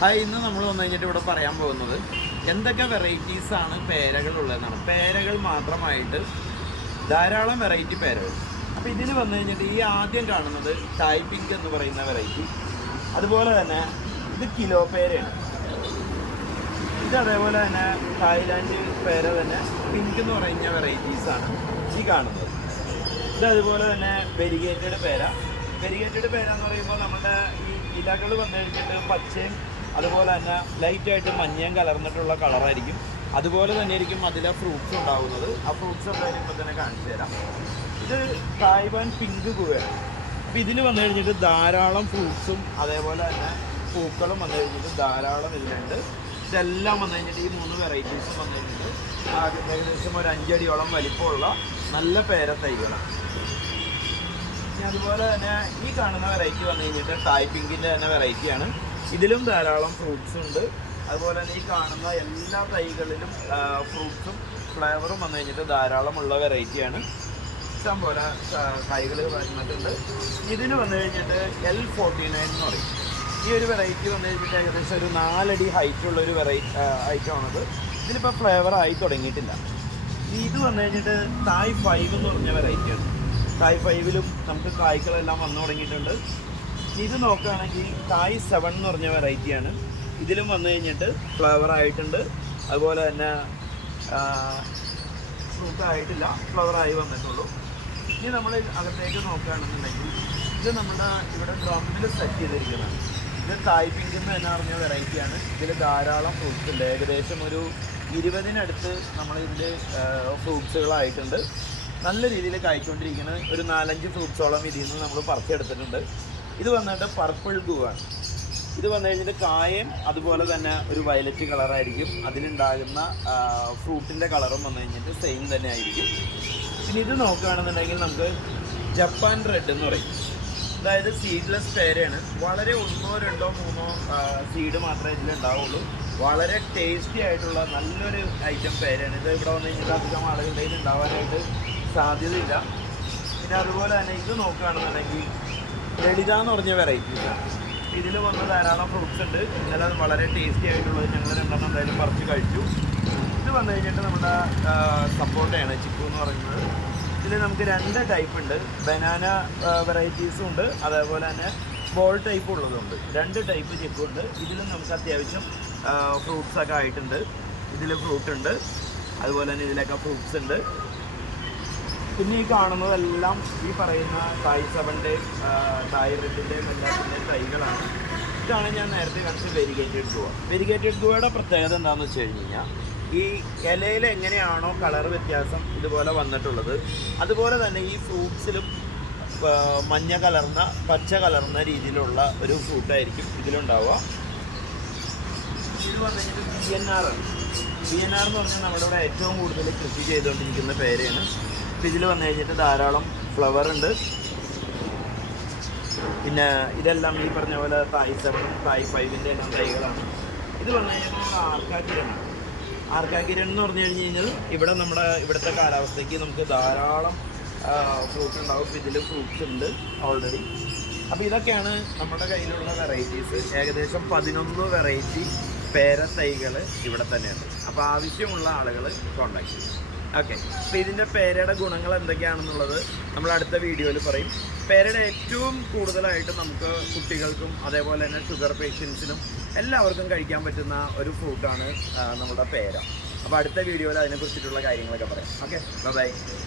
Hi, ഇന്ന് നമ്മൾ വന്നു കഴിഞ്ഞിട്ട് ഇവിടെ പറയാൻ പോകുന്നത് എന്തൊക്കെ വെറൈറ്റീസാണ് പേരകളുള്ളതെന്നാണ്. പേരകൾ മാത്രമായിട്ട് ധാരാളം വെറൈറ്റി പേരകൾ. അപ്പോൾ ഇതിൽ വന്നു കഴിഞ്ഞിട്ട് ഈ ആദ്യം കാണുന്നത് തായ് പിങ്ക് എന്ന് പറയുന്ന വെറൈറ്റി. അതുപോലെ തന്നെ ഇത് കിലോ പേരയാണ്. ഇത് അതേപോലെ തന്നെ തായ്ലാൻഡ് പേര തന്നെ പിങ്ക് എന്ന് പറയുന്ന വെറൈറ്റീസാണ് ഈ കാണുന്നത്. ഇത് അതുപോലെ തന്നെ വെരിഗേറ്റഡ് പേര. വെരിഗേറ്റഡ് പേര എന്ന് പറയുമ്പോൾ നമ്മുടെ ഈ ഇലകൾ വന്നു കഴിഞ്ഞിട്ട് പച്ചയും അതുപോലെ തന്നെ ലൈറ്റായിട്ട് മഞ്ഞയും കലർന്നിട്ടുള്ള കളറായിരിക്കും. അതുപോലെ തന്നെ ആയിരിക്കും അതിലെ ഫ്രൂട്ട്സ് ഉണ്ടാകുന്നത്. ആ ഫ്രൂട്ട്സ് എന്തായാലും തന്നെ കാണിച്ചു തരാം. ഇത് തായ്വാൻ പിങ്ക് ഗുവയാണ്. അപ്പോൾ ഇതിൽ വന്നു കഴിഞ്ഞിട്ട് ധാരാളം ഫ്രൂട്ട്സും അതേപോലെ തന്നെ പൂക്കളും വന്നു കഴിഞ്ഞിട്ട് ധാരാളം ഇതിലുണ്ട്. ഇതെല്ലാം വന്നു കഴിഞ്ഞിട്ട് ഈ 3 വെറൈറ്റീസും വന്നു കഴിഞ്ഞിട്ട് ഏകദേശം ഒരു 5 അടിയോളം വലിപ്പമുള്ള നല്ല പേര തൈകളാണ്. ഇനി അതുപോലെ തന്നെ ഈ കാണുന്ന വെറൈറ്റി വന്നു കഴിഞ്ഞിട്ട് തായ് പിങ്കിൻ്റെ തന്നെ വെറൈറ്റിയാണ്. ഇതിലും ധാരാളം ഫ്രൂട്ട്സ് ഉണ്ട്. അതുപോലെ തന്നെ ഈ കാണുന്ന എല്ലാ തൈകളിലും ഫ്രൂട്ട്സും ഫ്ലേവറും വന്നു കഴിഞ്ഞിട്ട് ധാരാളമുള്ള വെറൈറ്റിയാണ്. ഇഷ്ടം പോലെ തൈകൾ വരുന്നിട്ടുണ്ട്. ഇതിന് വന്നു കഴിഞ്ഞിട്ട് L49 എന്ന് പറയും. ഈ ഒരു വെറൈറ്റി വന്നു കഴിഞ്ഞിട്ട് ഏകദേശം ഒരു 4 അടി ഹൈറ്റുള്ളൊരു ഐറ്റമാണത്. ഇതിലിപ്പോൾ ഫ്ലേവറായി തുടങ്ങിയിട്ടില്ല. ഇത് വന്നു കഴിഞ്ഞിട്ട് തായ് 5 എന്ന് പറഞ്ഞ വെറൈറ്റിയാണ്. തായ് 5ലും നമുക്ക് കായ്ക്കളെല്ലാം വന്നു തുടങ്ങിയിട്ടുണ്ട്. ഇത് നോക്കുകയാണെങ്കിൽ തായ് 7 എന്ന് പറഞ്ഞ വെറൈറ്റിയാണ്. ഇതിലും വന്നു കഴിഞ്ഞിട്ട് ഫ്ലവർ ആയിട്ടുണ്ട്. അതുപോലെ തന്നെ ഫ്രൂട്ട് ആയിട്ടില്ല, ഫ്ലവറായി വന്നിട്ടുള്ളൂ. ഇനി നമ്മൾ അകത്തേക്ക് നോക്കുകയാണെന്നുണ്ടെങ്കിൽ ഇത് നമ്മുടെ ഇവിടെ ഡ്രമ്മിൽ സെറ്റ് ചെയ്തിരിക്കുന്നതാണ്. ഇത് തായ് പിങ്ക് എന്ന് തന്നെ പറഞ്ഞ വെറൈറ്റിയാണ്. ഇതിൽ ധാരാളം ഫ്രൂട്ട്സ് ഉണ്ട്. ഏകദേശം ഒരു 20-നടുത്ത് നമ്മളിതിൽ ഫ്രൂട്ട്സുകളായിട്ടുണ്ട്. നല്ല രീതിയിൽ കായ്ക്കൊണ്ടിരിക്കുന്ന ഒരു 4-5 ഫ്രൂട്ട്സോളം ഇതിൽ നിന്ന് നമ്മൾ പറിച്ചെടുത്തിട്ടുണ്ട്. ഇത് വന്നിട്ട് പർപ്പിൾ ഗുവാണ്. ഇത് വന്നു കഴിഞ്ഞിട്ട് കായം അതുപോലെ തന്നെ ഒരു വയലറ്റ് കളറായിരിക്കും. അതിലുണ്ടാകുന്ന ഫ്രൂട്ടിൻ്റെ കളറും വന്നു കഴിഞ്ഞിട്ട് സെയിം തന്നെ ആയിരിക്കും. പിന്നെ ഇത് നോക്കുകയാണെന്നുണ്ടെങ്കിൽ നമുക്ക് ജപ്പാൻ റെഡ് എന്ന് പറയും. അതായത് സീഡ്ലെസ് പേരയാണ്. വളരെ 1, 2, 3 സീഡ് മാത്രമേ ഇതിലുണ്ടാവുള്ളൂ. വളരെ ടേസ്റ്റി ആയിട്ടുള്ള നല്ലൊരു ഐറ്റം പേരയാണ്. ഇത് ഇവിടെ വന്നു കഴിഞ്ഞിട്ട് അധികം ആളുകളുടെ കയ്യിൽ ഉണ്ടാവാനായിട്ട് സാധ്യതയില്ല. പിന്നെ അതുപോലെ തന്നെ ഇത് നോക്കുകയാണെന്നുണ്ടെങ്കിൽ ലളിത എന്ന് പറഞ്ഞ വെറൈറ്റീസാണ്. ഇതിൽ വന്ന് ധാരാളം ഫ്രൂട്ട്സ് ഉണ്ട്. ഇന്നലെ അത് വളരെ ടേസ്റ്റി ആയിട്ടുള്ളത് ഞങ്ങൾ 2 എന്തായാലും പറിച്ച് കഴിച്ചു. ഇത് വന്നു കഴിഞ്ഞിട്ട് നമ്മുടെ സപ്പോർട്ടയാണ്, ചിക്കു എന്ന് പറയുന്നത്. ഇതിൽ നമുക്ക് 2 ടൈപ്പ് ഉണ്ട്. ബനാന വെറൈറ്റീസും ഉണ്ട്, അതേപോലെ തന്നെ ബോൾ ടൈപ്പ് ഉള്ളതുണ്ട്. 2 ടൈപ്പ് ചിക്കു ഉണ്ട്. ഇതിലും നമുക്ക് അത്യാവശ്യം ഫ്രൂട്ട്സൊക്കെ ആയിട്ടുണ്ട്. ഇതിൽ ഫ്രൂട്ട് ഉണ്ട്, അതുപോലെ തന്നെ ഇതിലൊക്കെ ഫ്രൂട്ട്സ് ഉണ്ട്. പിന്നെ ഈ കാണുന്നതെല്ലാം ഈ പറയുന്ന തായ് 7-ൻ്റെയും തായ് റെഡിൻ്റെയും എല്ലാത്തിൻ്റെയും തൈകളാണ്. ഇതാണ് ഞാൻ നേരത്തെ കാണിച്ച വെരിഗേറ്റഡ് ഗുവ. വെരിഗേറ്റഡ് ഗുവയുടെ പ്രത്യേകത എന്താണെന്ന് വെച്ച് കഴിഞ്ഞ് കഴിഞ്ഞാൽ ഈ ഇലയിൽ എങ്ങനെയാണോ കളർ വ്യത്യാസം ഇതുപോലെ വന്നിട്ടുള്ളത്, അതുപോലെ തന്നെ ഈ ഫ്രൂട്ട്സിലും മഞ്ഞ കലർന്ന പച്ച കലർന്ന രീതിയിലുള്ള ഒരു ഫ്രൂട്ടായിരിക്കും ഇതിലുണ്ടാവുക. ഇത് വന്നു കഴിഞ്ഞിട്ട് BNR ആണ്. BNR എന്ന് പറഞ്ഞാൽ നമ്മുടെ ഇവിടെ ഏറ്റവും കൂടുതൽ കൃഷി ചെയ്തുകൊണ്ടിരിക്കുന്ന പേരയാണ്. ഇതിൽ വന്നു കഴിഞ്ഞിട്ട് ധാരാളം ഫ്ലവർ ഉണ്ട്. പിന്നെ ഇതെല്ലാം ഈ പറഞ്ഞ പോലെ തായ് 7 തായ് 5-ൻ്റെ എല്ലാം തൈകളാണ്. ഇത് പറഞ്ഞു കഴിഞ്ഞാൽ നമ്മുടെ ആർക്കാക്കിരനാണ്. ആർക്കാക്കിരൻ എന്ന് പറഞ്ഞു കഴിഞ്ഞ് കഴിഞ്ഞാൽ ഇവിടെ നമ്മുടെ ഇവിടുത്തെ കാലാവസ്ഥയ്ക്ക് നമുക്ക് ധാരാളം ഫ്രൂട്ട് ഉണ്ടാവും. ഇതിൽ ഫ്രൂട്ട്സ് ഉണ്ട് ഓൾറെഡി. അപ്പോൾ ഇതൊക്കെയാണ് നമ്മുടെ കയ്യിലുള്ള വെറൈറ്റീസ്. ഏകദേശം 11 വെറൈറ്റി പേര തൈകൾ ഇവിടെ തന്നെയുണ്ട്. അപ്പോൾ ആവശ്യമുള്ള ആളുകൾ കോൺടാക്ട് ചെയ്യും. ഓക്കെ. അപ്പോൾ ഇതിൻ്റെ പേരയുടെ ഗുണങ്ങൾ എന്തൊക്കെയാണെന്നുള്ളത് നമ്മൾ അടുത്ത വീഡിയോയിൽ പറയും. പേരയുടെ ഏറ്റവും കൂടുതലായിട്ട് നമുക്ക് കുട്ടികൾക്കും അതേപോലെ തന്നെ ഷുഗർ പേഷ്യൻസിനും എല്ലാവർക്കും കഴിക്കാൻ പറ്റുന്ന ഒരു ഫ്രൂട്ടാണ് നമ്മുടെ പേര. അപ്പോൾ അടുത്ത വീഡിയോയിൽ അതിനെക്കുറിച്ചിട്ടുള്ള കാര്യങ്ങളൊക്കെ പറയാം. Okay, by.